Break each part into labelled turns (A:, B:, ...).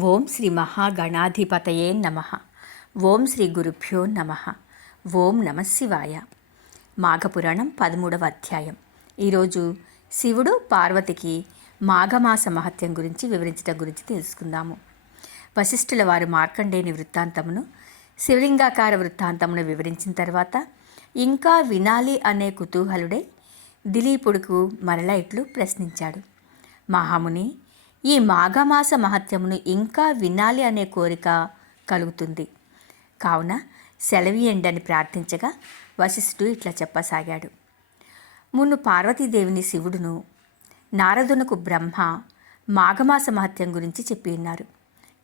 A: ఓం శ్రీ మహాగణాధిపతయే నమ. ఓం శ్రీ గురుభ్యో నమ. ఓం నమశివాయ మాఘపురాణం పదమూడవ అధ్యాయం. ఈరోజు శివుడు పార్వతికి మాఘమాస మహత్యం గురించి వివరించడం గురించి తెలుసుకుందాము. వశిష్ఠుల వారు మార్కండేని వృత్తాంతమును శివలింగాకార వృత్తాంతమును వివరించిన తర్వాత ఇంకా వినాలి అనే కుతూహలుడై దిలీపుడుకు మరల ఇట్లు ప్రశ్నించాడు. మహాముని ఈ మాఘమాస మహత్యమును ఇంకా వినాలి అనే కోరిక కలుగుతుంది. కావున సెలవియండి అని ప్రార్థించగా వశిష్ఠుడు ఇట్లా చెప్పసాగాడు. మున్ను పార్వతీదేవిని శివుడును నారదునకు బ్రహ్మ మాఘమాస మహత్యం గురించి చెప్పి ఉన్నారు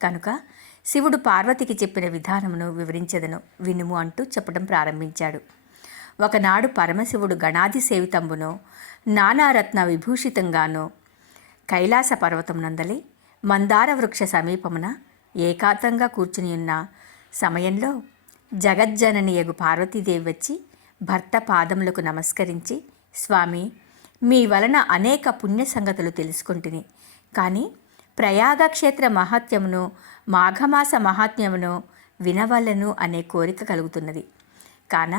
A: కనుక శివుడు పార్వతికి చెప్పిన విధానమును వివరించదను వినుము అంటూ చెప్పడం ప్రారంభించాడు. ఒకనాడు పరమశివుడు గణాది సేవితంబును నానారత్న విభూషితంగానో కైలాస పర్వతం నందలి మందార వృక్ష సమీపమున ఏకాంతంగా కూర్చుని ఉన్న సమయంలో జగజ్జనని యగు పార్వతీదేవి వచ్చి భర్త పాదములకు నమస్కరించి స్వామి మీ వలన అనేక పుణ్య సంగతులు తెలుసుకుంటుని కానీ ప్రయాగక్షేత్ర మహాత్యమును మాఘమాస మహాత్మ్యమును వినవలను అనే కోరిక కలుగుతున్నది. కాన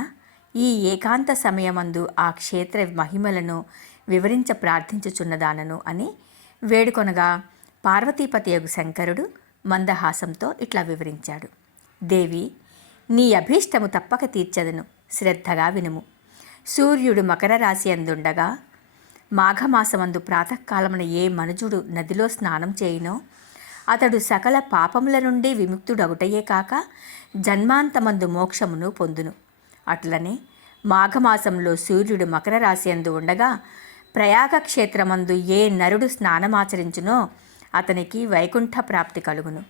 A: ఈ ఏకాంత సమయమందు ఆ క్షేత్ర మహిమలను వివరించ ప్రార్థించుచున్నదానను అని వేడుకొనగా పార్వతీపతియగు శంకరుడు మందహాసంతో ఇట్లా వివరించాడు. దేవి నీ అభీష్టము తప్పక తీర్చదను శ్రద్ధగా వినుము. సూర్యుడు మకర రాశి అందుండగా మాఘమాసమందు ప్రాతకాలమున ఏ మనుజుడు నదిలో స్నానం చేయినో అతడు సకల పాపముల నుండి విముక్తుడగుటయే కాక జన్మాంతమందు మోక్షమును పొందును. అట్లనే మాఘమాసంలో సూర్యుడు మకర రాశి అందు ఉండగా ప్రయాగ క్షేత్రమందు ఏ నరుడు స్నానమాచరించునో అతనికి వైకుంఠ ప్రాప్తి కలుగును.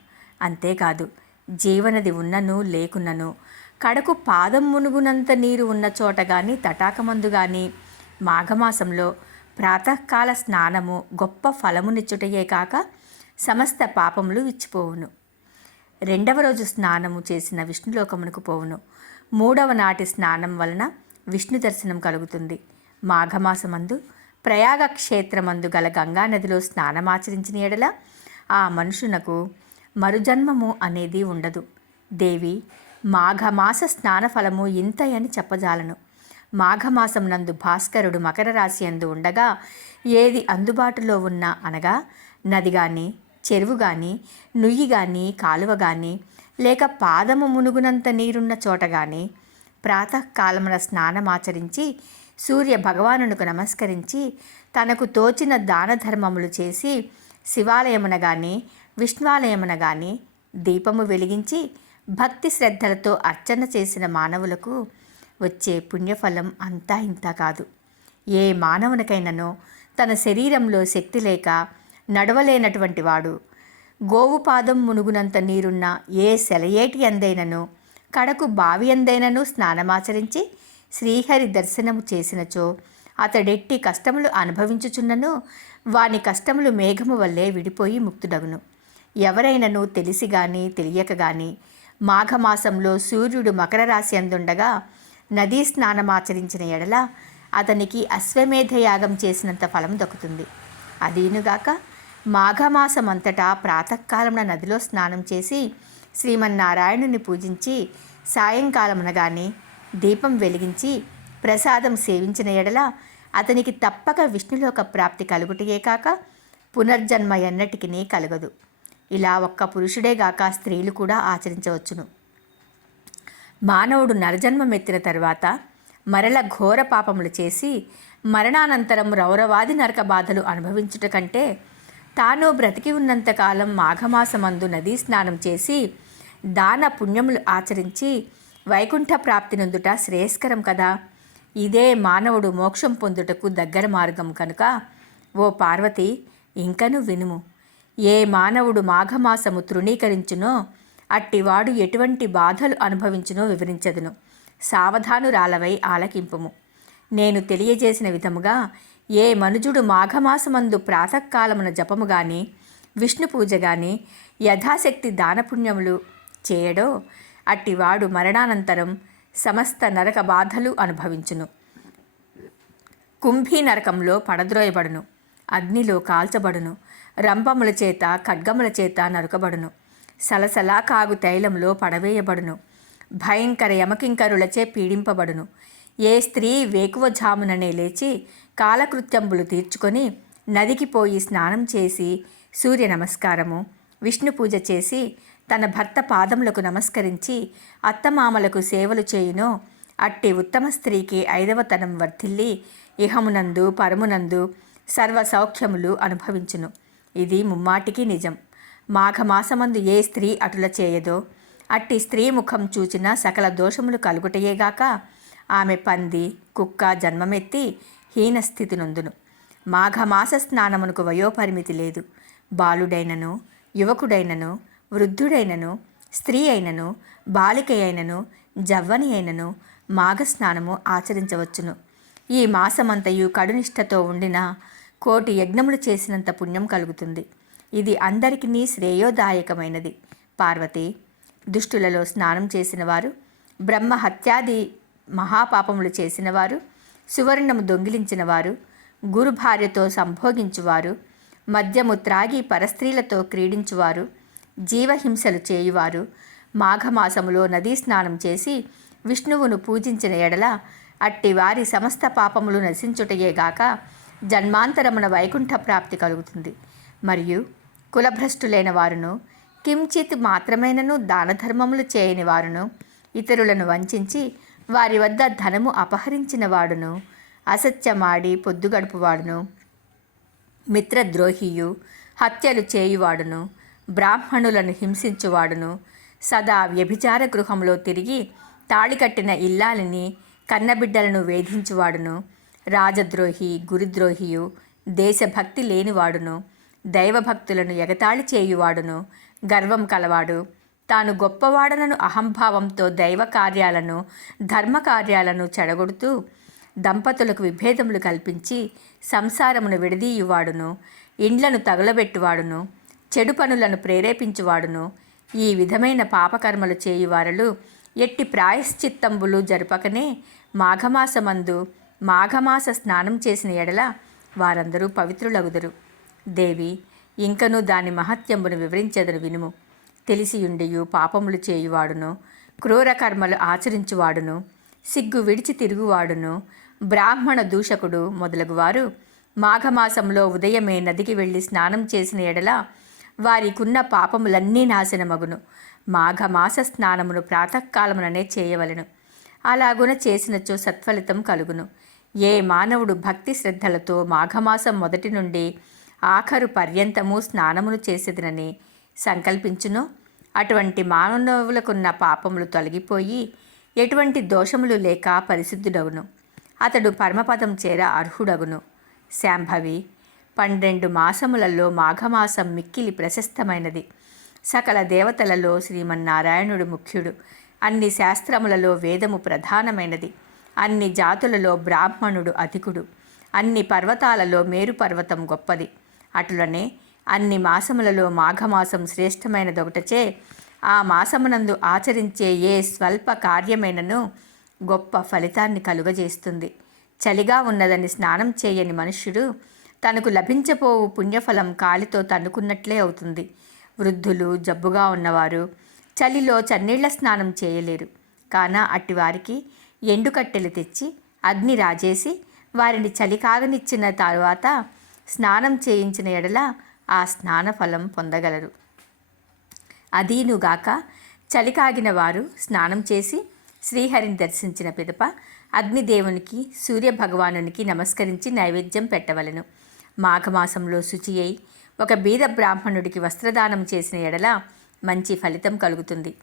A: అంతేకాదు జీవనది ఉన్నను లేకున్నను కడకు పాదం మునుగునంత నీరు ఉన్న చోట కానీ తటాకమందు కానీ మాఘమాసంలో ప్రాతకాల స్నానము గొప్ప ఫలమునిచ్చుటయే కాక సమస్త పాపములు ఇచ్చిపోవును రెండవ రోజు స్నానము చేసిన విష్ణులోకమునకు పోవును. మూడవ నాటి స్నానం వలన విష్ణు దర్శనం కలుగుతుంది. మాఘమాసమందు ప్రయాగ క్షేత్రమందు గల గంగానదిలో స్నానమాచరించిన ఎడల ఆ మనుషునకు మరుజన్మము అనేది ఉండదు. దేవి మాఘమాస స్నానఫలము ఇంతయని చెప్పజాలను. మాఘమాసం నందు భాస్కరుడు మకర రాశి అందు ఉండగా ఏది అందుబాటులో ఉన్నా అనగా నది కానీ చెరువు కానీ నుయ్యి కానీ కాలువ కానీ లేక పాదము మునుగునంత నీరున్న చోట కానీ ప్రాతకాలమున స్నానమాచరించి సూర్య భగవానునకు నమస్కరించి తనకు తోచిన దాన ధర్మములు చేసి శివాలయమున కానీ విష్ణువాలయమున కానీ దీపము వెలిగించి భక్తి శ్రద్ధలతో అర్చన చేసిన మానవులకు వచ్చే పుణ్యఫలం అంతా ఇంత కాదు. ఏ మానవునికైనానో తన శరీరంలో శక్తి లేక నడవలేనటువంటి వాడు గోవు పాదం మునుగునంత నీరున్న ఏ సెలయేటి అందైనను కడకు బావి అందైనను స్నానమాచరించి శ్రీహరి దర్శనము చేసినచో అతడెట్టి కష్టములు అనుభవించుచున్నను వాని కష్టములు మేఘము వల్లే విడిపోయి ముక్తుడగును. ఎవరైనను తెలిసి గాని తెలియక గాని మాఘమాసంలో సూర్యుడు మకర రాశి అందుండగా నదీ స్నానమాచరించిన ఎడల అతనికి అశ్వమేధ యాగం చేసినంత ఫలం దక్కుతుంది అదీనుగాక మాఘమాసమంతటా ప్రాతకాలమున నదిలో స్నానం చేసి శ్రీమన్నారాయణుని పూజించి సాయంకాలమున కానీ దీపం వెలిగించి ప్రసాదం సేవించిన ఎడల అతనికి తప్పక విష్ణులోక ప్రాప్తి కలుగుటయే కాక పునర్జన్మ ఎన్నటికి కలగదు. ఇలా ఒక్క పురుషుడే గాక స్త్రీలు కూడా ఆచరించవచ్చును. మానవుడు నరజన్మమెత్తిన తర్వాత మరల ఘోర పాపములు చేసి మరణానంతరం రౌరవాది నరక బాధలు అనుభవించుట కంటే తాను బ్రతికి ఉన్నంతకాలం మాఘమాసమందు నదీ స్నానం చేసి దాన పుణ్యములు ఆచరించి వైకుంఠ ప్రాప్తి నందుట శ్రేయస్కరం కదా. ఇదే మానవుడు మోక్షం పొందుటకు దగ్గర మార్గం కనుక ఓ పార్వతి ఇంకను వినుము. ఏ మానవుడు మాఘమాసము తృణీకరించునో అట్టివాడు ఎటువంటి బాధలు అనుభవించునో వివరించదును. సావధానురాలవై ఆలకింపుము. నేను తెలియజేసిన విధముగా ఏ మనుజుడు మాఘమాసమందు ప్రాతకాలమున జపము గాని విష్ణు పూజ గాని యథాశక్తి దానపుణ్యములు చేయడో అట్టివాడు మరణానంతరం సమస్త నరక బాధలు అనుభవించును. కుంభీ నరకంలో పడద్రోయబడును. అగ్నిలో కాల్చబడును. రంపముల చేత ఖడ్గముల చేత నరుకబడును. సలసలా కాగు తైలంలో పడవేయబడును. భయంకర యమకింకరులచే పీడింపబడును. ఏ స్త్రీ వేకువజాముననే లేచి కాలకృత్యంబులు తీర్చుకొని నదికి పోయి స్నానం చేసి సూర్య నమస్కారము విష్ణు పూజ చేసి తన భర్త పాదములకు నమస్కరించి అత్తమామలకు సేవలు చేయునో. అట్టి ఉత్తమ స్త్రీకి ఐదవతనం వర్ధిల్లి ఇహమునందు పరమునందు సర్వ సౌఖ్యములు అనుభవించును. ఇది ముమ్మాటికి నిజం. మాఘమాసమందు ఏ స్త్రీ అటుల చేయదో అట్టి స్త్రీ ముఖం చూచిన సకల దోషములు కలుగుటయేగాక ఆమె పంది కుక్క జన్మమెత్తి హీనస్థితి నొందును. మాఘమాస స్నానమునకు వయోపరిమితి లేదు. బాలుడైనను యువకుడైనను వృద్ధుడైనను స్త్రీ అయినను బాలిక అయినను జవ్వని అయినను మాఘస్నానము ఆచరించవచ్చును. ఈ మాసమంతయు కడునిష్టతో ఉండిన కోటి యజ్ఞములు చేసినంత పుణ్యం కలుగుతుంది. ఇది అందరికీ శ్రేయోదాయకమైనది. పార్వతి దుష్టులలో స్నానం చేసిన వారు బ్రహ్మ హత్యాది మహాపాపములు చేసినవారు సువర్ణము దొంగిలించిన వారు గురు భార్యతో సంభోగించువారు మద్యము త్రాగి పరస్త్రీలతో క్రీడించువారు జీవహింసలు చేయువారు. మాఘమాసములో నదీ స్నానం చేసి విష్ణువును పూజించిన ఎడల అట్టి వారి సమస్త పాపములు నశించుటయేగాక జన్మాంతరమున వైకుంఠ ప్రాప్తి కలుగుతుంది. మరియు కులభ్రష్టులైన వారును కించిత్ మాత్రమేనను దానధర్మములు చేయని వారును ఇతరులను వంచించి వారి వద్ద ధనము అపహరించిన వాడును అసత్యమాడి పొద్దుగడుపువాడును మిత్రద్రోహియు హత్యలు చేయువాడును బ్రాహ్మణులను హింసించువాడును. సదా వ్యభిచార గృహంలో తిరిగి తాళికట్టిన ఇల్లాలని కన్నబిడ్డలను వేధించువాడును. రాజద్రోహి గురుద్రోహియు దేశభక్తి లేనివాడును. దైవభక్తులను ఎగతాళి చేయువాడును. గర్వం కలవాడు. తాను గొప్పవాడనను అహంభావంతో దైవ కార్యాలను ధర్మ కార్యాలను చెడగొడుతూ దంపతులకు విభేదములు కల్పించి సంసారమును విడదీయువాడును. ఇండ్లను తగులబెట్టువాడును. చెడు పనులను ప్రేరేపించువాడును. ఈ విధమైన పాపకర్మలు చేయువారలు ఎట్టి ప్రాయశ్చిత్తంబులు జరుపకనే మాఘమాసమందు మాఘమాస స్నానం చేసిన ఎడల వారందరూ పవిత్రులగుదురు. దేవి ఇంకనూ దాని మహత్యంబును వివరించెదరు వినుము. తెలిసియుండియు పాపములు చేయువాడును క్రూర కర్మలు ఆచరించువాడును సిగ్గు విడిచి తిరుగువాడును. బ్రాహ్మణ దూషకుడు మొదలగువారు మాఘమాసంలో ఉదయమే నదికి వెళ్ళి స్నానం చేసిన ఎడల వారికున్న పాపములన్నీ నాశనమగును. మాఘమాస స్నానమును ప్రాతకాలముననే చేయవలెను. అలాగున చేసినచో సత్ఫలితం కలుగును. ఏ మానవుడు భక్తి శ్రద్ధలతో మాఘమాసం మొదటి నుండి ఆఖరు పర్యంతము స్నానమును చేసేదనని సంకల్పించును. అటువంటి మానవులకున్న పాపములు తొలగిపోయి ఎటువంటి దోషములు లేక పరిశుద్ధుడవును అతడు పరమపదం చేర అర్హుడగును. శాంభవి పన్నెండు మాసములలో మాఘమాసం మిక్కిలి ప్రశస్తమైనది. సకల దేవతలలో శ్రీమన్నారాయణుడు ముఖ్యుడు. అన్ని శాస్త్రములలో వేదము ప్రధానమైనది. అన్ని జాతులలో బ్రాహ్మణుడు అధికుడు. అన్ని పర్వతాలలో మేరు పర్వతం గొప్పది. అటులనే అన్ని మాసములలో మాఘమాసం శ్రేష్టమైనదొకటచే ఆ మాసమునందు ఆచరించే ఏ స్వల్ప కార్యమైనను గొప్ప ఫలితాన్ని కలుగజేస్తుంది. చలిగా ఉన్నదని స్నానం చేయని మనుష్యుడు తనకు లభించపోవు పుణ్యఫలం కాలితో తన్నుకున్నట్లే అవుతుంది. వృద్ధులు జబ్బుగా ఉన్నవారు చలిలో చన్నీళ్ళ స్నానం చేయలేరు. కాన అట్టివారికి ఎండుకట్టెలు తెచ్చి అగ్ని రాజేసి వారిని చలి కాగనిచ్చిన తరువాత స్నానం చేయించిన ఎడల ఆ స్నాన ఫలం పొందగలరు. అదీనుగాక చలికాగిన వారు స్నానం చేసి శ్రీహరిని దర్శించిన పిదప అగ్నిదేవునికి సూర్యభగవానునికి నమస్కరించి నైవేద్యం పెట్టవలెను. మాఘమాసంలో శుచి అయి ఒక బీద బ్రాహ్మణుడికి వస్త్రదానం చేసిన ఎడల మంచి ఫలితం కలుగుతుంది.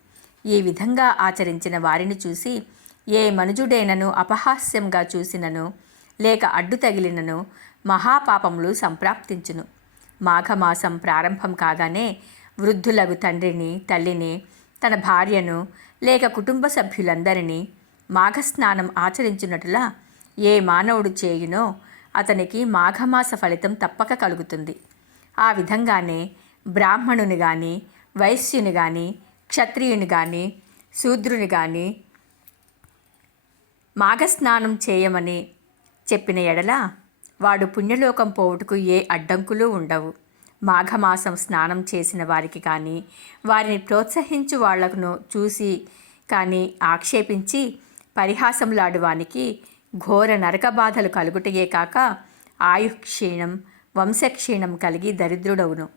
A: ఈ విధంగా ఆచరించిన వారిని చూసి ఏ మనుజుడైనను అపహాస్యంగా చూసినను లేక అడ్డు తగిలినను మహాపాపములు సంప్రాప్తించును. మాఘమాసం ప్రారంభం కాగానే వృద్ధులగు తండ్రిని తల్లిని తన భార్యను లేక కుటుంబ సభ్యులందరినీ మాఘస్నానం ఆచరించినట్లా ఏ మానవుడు చేయునో అతనికి మాఘమాస ఫలితం తప్పక కలుగుతుంది. ఆ విధంగానే బ్రాహ్మణుని కానీ వైశ్యుని కానీ క్షత్రియుని కానీ శూద్రుని కానీ మాఘస్నానం చేయమని చెప్పిన ఎడల వాడు పుణ్యలోకం పోవుటకు ఏ అడ్డంకులు ఉండవు. మాఘమాసం స్నానం చేసిన వారికి కానీ వారిని ప్రోత్సహించు వాళ్ళను చూసి కానీ ఆక్షేపించి పరిహాసంలాడువానికి ఘోర నరక బాధలు కలుగుటయే కాక ఆయుక్షీణం వంశక్షీణం కలిగి దరిద్రుడవును.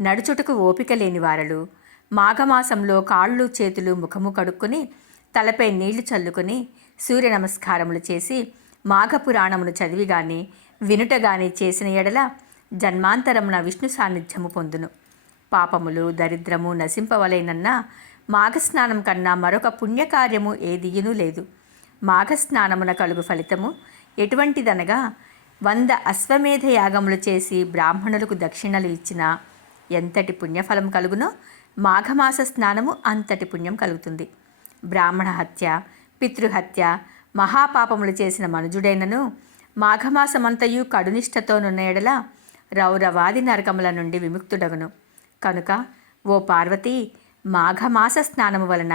A: నడుచుటకు ఓపిక లేని వారలు మాఘమాసంలో కాళ్ళు చేతులు ముఖము కడుక్కుని తలపై నీళ్ళు చల్లుకొని సూర్య నమస్కారములు చేసి మాఘపురాణమును చదివి గాని వినుట గాని చేసిన ఎడల జన్మాంతరమున విష్ణు సాన్నిధ్యము పొందును. పాపములు దరిద్రము నశింపవలైనన్నా మాఘస్నానం కన్నా మరొక పుణ్యకార్యము ఏదియును లేదు. మాఘస్నానమున కలుగు ఫలితము. ఎటువంటిదనగా వంద అశ్వమేధ యాగములు చేసి బ్రాహ్మణులకు దక్షిణలు ఇచ్చిన ఎంతటి పుణ్యఫలం కలుగునో మాఘమాస స్నానము అంతటి పుణ్యం కలుగుతుంది. బ్రాహ్మణ హత్య పితృహత్య మహాపాపములు చేసిన మనుజుడైనను మాఘమాసమంతయు కడునిష్టతోనున్న ఎడల రౌరవాది నరకముల నుండి విముక్తుడగును. కనుక ఓ పార్వతి మాఘమాస స్నానము వలన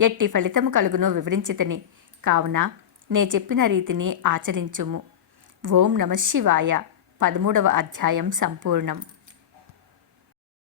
A: ఎట్టి ఫలితము కలుగునో వివరించితని. కావున నే చెప్పిన రీతిని ఆచరించుము. ఓం నమ శివాయ. పదమూడవ అధ్యాయం సంపూర్ణం.